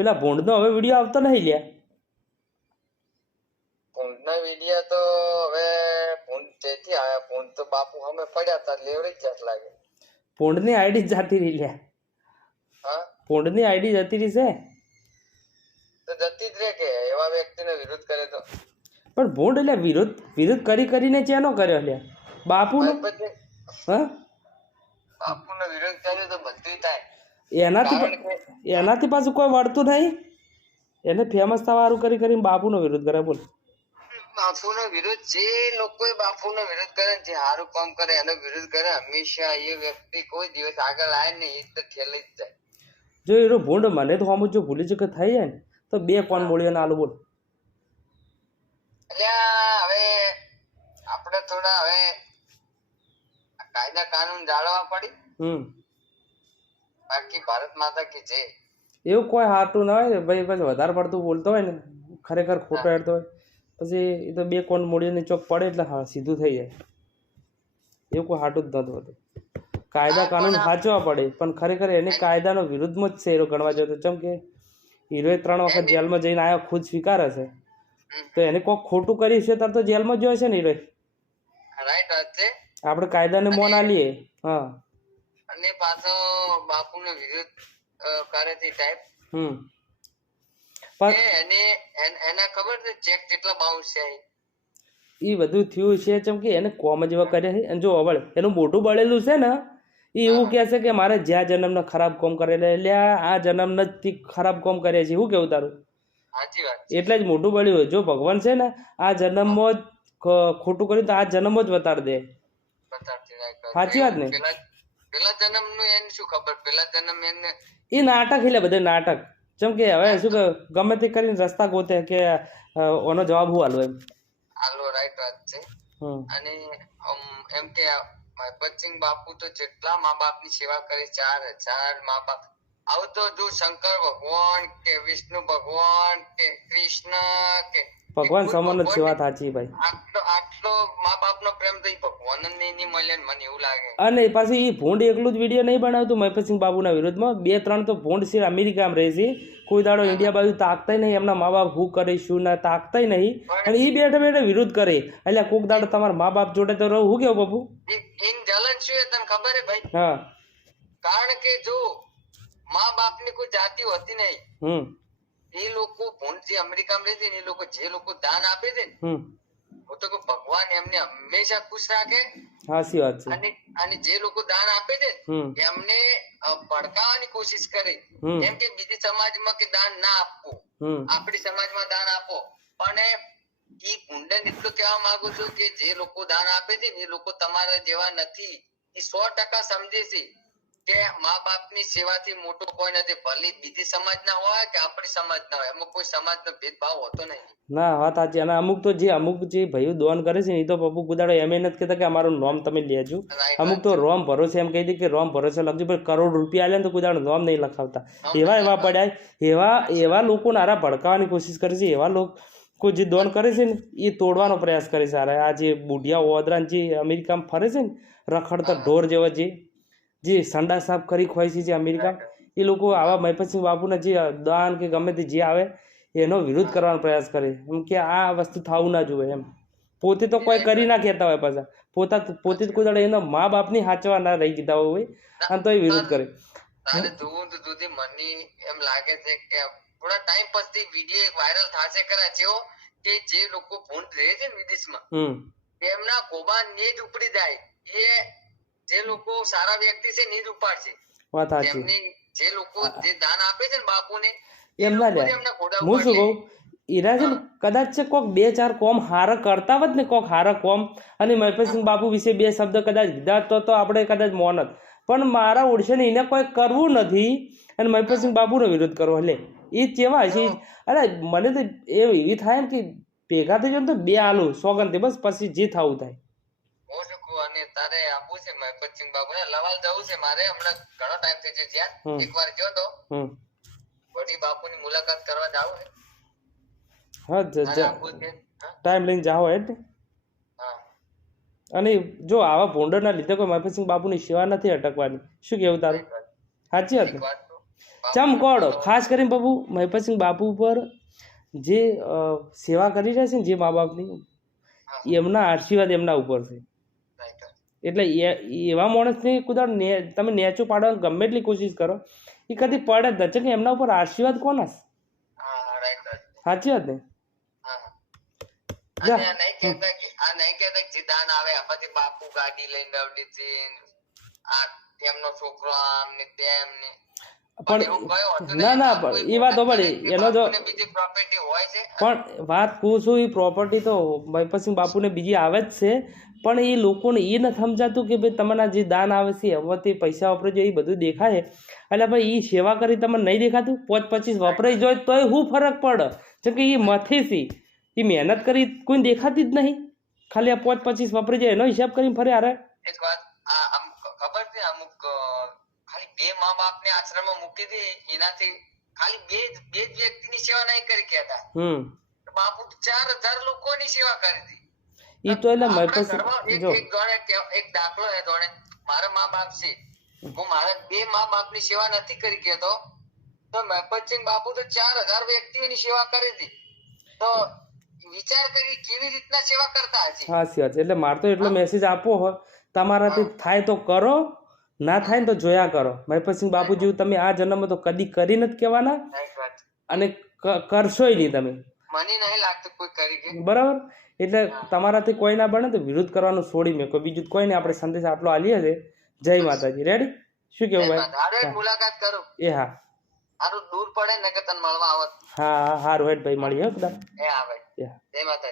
પેલા ભૂંડનો હવે વિડીયો આવતો નહીં લ્યા. ભૂંડના વિડીયો તો હવે ભૂંડ તેથી આયા. ભૂંડ તો બાપુ અમે પડ્યા હતા લેવડી જ જાત લાગે. ભૂંડની આઈડી જતી રહી લ્યા. હા ભૂંડની આઈડી જતી રહી છે તો જતી જ રે કે એવા વ્યક્તિનો વિરોધ કરે તો. પણ ભૂંડ એટલે વિરોધ કરીને ચેનો કર્યો લ્યા બાપુનો. પછી હા બાપુનો વિરોધ કર્યો તો બધું થાય. એનાથી પાછું કોઈ વળતું નહીં. એને ફેમસ થવાવાળું કરીને બાપુનો વિરોધ કરે. બોલ બાપુનો વિરોધ જે લોકોએ બાપુનો વિરોધ કરે જે સારું કામ કરે એનો વિરોધ કરે હંમેશા એ વ્યક્તિ કોઈ દિવસ આગળ આવે ને એ તો ઠેલી જ જાય. જો એનો ભૂંડ મને તો હમ જો ભૂલી ચૂકે થઈ જાય ને તો 2 કોણ બોલ્યો ને આલું. બોલ એટલે હવે આપણે થોડા હવે કાયદા કાનૂન જાળવવા પડી. બાકી ભારત માતા કી જય. એવું કોઈ હાટું ના હોય ને ભાઈ. પછી વધારે પડતું બોલતો હોય ને ખરેખર ખોટો હેડતો હોય પછી એ તો 2 કોણ મોડીને ચોક પડે એટલે હા સીધું થઈ જાય. એવું કોઈ હાટું જ નતું હોતું. કાયદા કાનૂન સાચવા પડે પણ ખરેખર એને કાયદાનો વિરુદ્ધમાં જ છે હીરો ગણવા જતો. ચમ કે હીરોએ 3 વખત જેલમાં જઈને આવ્યો ખુદ સ્વીકારે છે તો એને કોઈક ખોટું કર્યું છે ત્યારે તો જેલમાં જ છે ને હીરો. રાઈટ વાત છે. આપણે કાયદાને મોન આલીએ. હા અને પાછો બાપુનો વિરોધ કરે છે ટાઈપ. પણ એના ખબર છે ચેક કેટલા બાઉન્સ છે એ બધું થયું છે. ચમ કે એને કોમ જેવા કર્યા છે. અને જો હવે એનું મોઢું બળેલું છે ને એ એવું કહે છે કે મારે જ્યાં જન્મને ખરાબ કોમ કરેલા એટલે આ જન્મ જ ખરાબ કોમ કર્યા છે. શું કેવું તારું? સાચી વાત. એટલે જ મોઢું બળ્યું હોય. જો ભગવાન છે ને આ જન્મમાં જ ખોટું કર્યું તો આ જન્મ જ બતાડી દે. સાચી વાત ને? પેલા જન્મ નું એને શું ખબર? પેલા જન્મ એને એ નાટક એટલે બધે નાટક. જેમ કે હવે શું કે ગમે તે કરીને રસ્તા ગોતે કે ઓનો જવાબ હું આલું એમ. આલો રાઈટ વાત છે. અને એમ કે મહેપતસિંહ બાપુ તો જેટલા મા બાપ ની સેવા કરી 4000 મા બાપ. આવું તો જો શંકર ભગવાન કે વિષ્ણુ ભગવાન કે કૃષ્ણ કે ભગવાન સમાન જ સેવા સાચી ભાઈ. આટલો મા બાપ નો પ્રેમ તો ભગવાન જ નહીં મળે મને એવું લાગે. અને પાછી એ ભૂંડ એકલું જ વિડીયો નહીં બનાવતું મહેપતસિંહ બાબુના વિરોધમાં. 2-3 તો ભૂંડ છે અમેરિકામાં રહે છે. કોઈ દાડો ઇન્ડિયા બાજુ તાકતાય નહીં. એમના મા બાપ શું કરે શું ના તાકતાય નહીં. અને એ બેઠા બેઠા વિરોધ કરે. એટલે કોઈક દાડો તમારા મા બાપ જોડે તો રહું. શું કેવું બાપુ? ઇન જલન શું તને ખબર હે ભાઈ? હા કારણ કે જો મા બાપ ની કોઈ જાતિ હોતી નહીં. એ લોકો ભૂંડ જે અમેરિકામાં રહે છે ને એ લોકો જે લોકો દાન આપે છે ને હું તો ભગવાન એમને હંમેશા ખુશ રાખે. સાચી વાત છે. અને જે લોકો દાન આપે છે એમને ભડકાવવાની કોશિશ કરે કેમ કે બીજી સમાજમાં કે દાન ના આપવું, આપણી સમાજમાં દાન આપો. પણ એ ગુંડન એટલું કહેવા માંગુ છું કે જે લોકો દાન આપે છે ને એ લોકો તમારા જેવા નથી. એ 100% સમજે છે કે મા બાપ ની સેવાથી મોટો કોઈ નથી. ભલે બીજી સમાજ ના હોય કે આપણી સમાજ ના હોય એમાં કોઈ સમાજ નો ભેદભાવ હોતો નહીં. ના વાત સાચી. અને અમુક જે ભાઈઓ દોન કરે છે ને એ તો પપ્પુ ગુદાડો એમ નથી કહેતા કે અમારું નામ તમે લેજો. અમુક તો રોમ ભરોસે એમ કહી દે કે રોમ ભરોસે લખજો પણ કરોડ રૂપિયા આલે ને તો ગુદાડો નામ નહીં લખાવતા. એવા પડ્યા. એવા લોકો નારા ભડકાવવાની કોશિશ કરે છે. એવા લોકો જે દોન કરે છે ને એ તોડવાનો પ્રયાસ કરે છે. આ જે બુઢિયા ઓદરા જે અમેરિકામાં ફરે છે ને રખડતા ઢોર જેવા જે સંડા સાફ કરી ખોય છે જે અમેરિકા એ લોકો આવા મહેપતસિંહ બાપુના જે દાન કે ગમે તે જે આવે એનો વિરોધ કરવાનો પ્રયાસ કરે. એમ કે આ વસ્તુ થવું ના જોઈએ એમ. પોતે તો કોઈ કરી ના કહેતા હોય પાછા પોતે જ કોઈ એના મા બાપની સાચવા ના રહી ગીતા હોય અને તો એ વિરોધ કરે. મને એમ લાગે છે કે થોડા ટાઈમ પછી વિડીયો એક વાયરલ થશે ખરા જેવો કે જે લોકો ભૂંડ રહે છે વિદેશમાં તેમના કોબા ને જ ઉપડી જાય. એ જે લોકો સારા વ્યક્તિ છે ને જ ઉપાડશે. વાત સાચી. એમની જે લોકો જે દાન આપે છે ને બાપુને એમ ના લે. હું શું કહું ઈરા છે ને કદાચ કોક 2-4 કોમ હારા કરતા હોત ને કોક હારા કોમ અને મહેપતસિંહ બાપુ વિશે 2 શબ્દ કદાચ કીધા તો આપણે કદાચ મોનત. પણ મારા ઓળશે ને એને કોઈ કરવું નથી અને મહેપતસિંહ બાપુનો વિરોધ કરવો. એટલે એ કેવા છે. અરે મને તો એવી થાય ને કે ભેગા થઈ જાય ને તો 2 આલુ સોગંદ બસ પછી જે થવું થાય. અને તારે આપવું છે મહેપતસિંહ બાપુ ને લવાલ જવું છે મારે હમણાં ઘણો ટાઈમ થઈ છે. જ્યાં એકવાર ગયો તો વડી બાપુની મુલાકાત કરવા જાવ છે. હા ટાઈમ લઈને જાઓ એટલે. અને જો આવા ભોંડરના લીધે કોઈ મહેપતસિંહ બાપુની સેવા નથી અટકવાની. શું કેવું તારું? સાચી વાત. ચમકોડો ખાસ કરીને બાપુ મહિપતસિંહ બાપુ ઉપર જે સેવા કરી રહ્યા છે ને જે મા બાપની એમના આશીર્વાદ એમના ઉપર છે એટલે એવા માણસને કુદાડ તમે નેચું પાડવાની ગમે એટલી કોશિશ કરો એ કદી પડે જ નથી કે એમના ઉપર આશીર્વાદ કોના સાચી વાત ને બાપુ ગાડી લઈને એમનો છોકરો આમ ને તેમ ને પણ ના ના એ વાત પડી એનો જો પ્રોપર્ટી હોય છે પણ વાત કહું છું એ પ્રોપર્ટી તો મહિપતસિંહ બાપુને બીજી આવે જ છે પણ એ લોકોને એ નથી સમજાતું કે ભાઈ તમારા જે દાન આવે છે એમાંથી પૈસા વપરાય જાય એ બધું દેખાય એટલે ભાઈ એ સેવા કરી તમને નહીં દેખાતું 5-25 વપરાઈ જાય તોય શું ફરક પડે જેમ કે એ મથી છે એ મહેનત કરી કોઈ દેખાતી જ નહીં ખાલી આ 5-25 વપરાઈ જાય એનો હિસાબ કરીને ફરે અરે એક વાત ખબર છે અમુક ખાલી 2 મા બાપ ને આશ્રમમાં મૂકી દે એનાથી ખાલી બે જ વ્યક્તિની સેવા નહીં કરી કહેતા બાપુ 4000 લોકોની સેવા કરી હતી ઈ તો એટલે એક દાખલો હે જોડે મારા મા બાપ છે હું મારા 2 મા બાપની સેવા નથી કરી કેતો તો મહિપતસિંહ બાપુ તો 4000 વ્યક્તિઓની સેવા કરી હતી તો વિચાર કરી કેવી રીતના સેવા કરતા હશે સાચી વાત એટલે મારે તો એટલો મેસેજ આપવો હોય તમારાથી થાય તો કરો ના થાય ને તો જોયા કરો મહિપતસિંહ બાપુ જેવું તમે આ જન્મમાં તો કદી કરી નથી કહેવાના અને કરશોય નહીં તમે મને નહીં લાગતું કોઈ કરી બરાબર એટલે તમારાથી કોઈ ના બને તો વિરોધ કરવાનું છોડી મેં કોઈ બીજું કોઈ નહીં આપણે સંદેશ આટલો આલીએ છે જય માતાજી રેડી શું કેવું ભાઈ મુલાકાત કરું એ હા સારું દૂર પડે ને કે તને મળવા આવત હા હારું હેડ ભાઈ મળીએ કદાચ એ હા ભાઈ જય માતાજી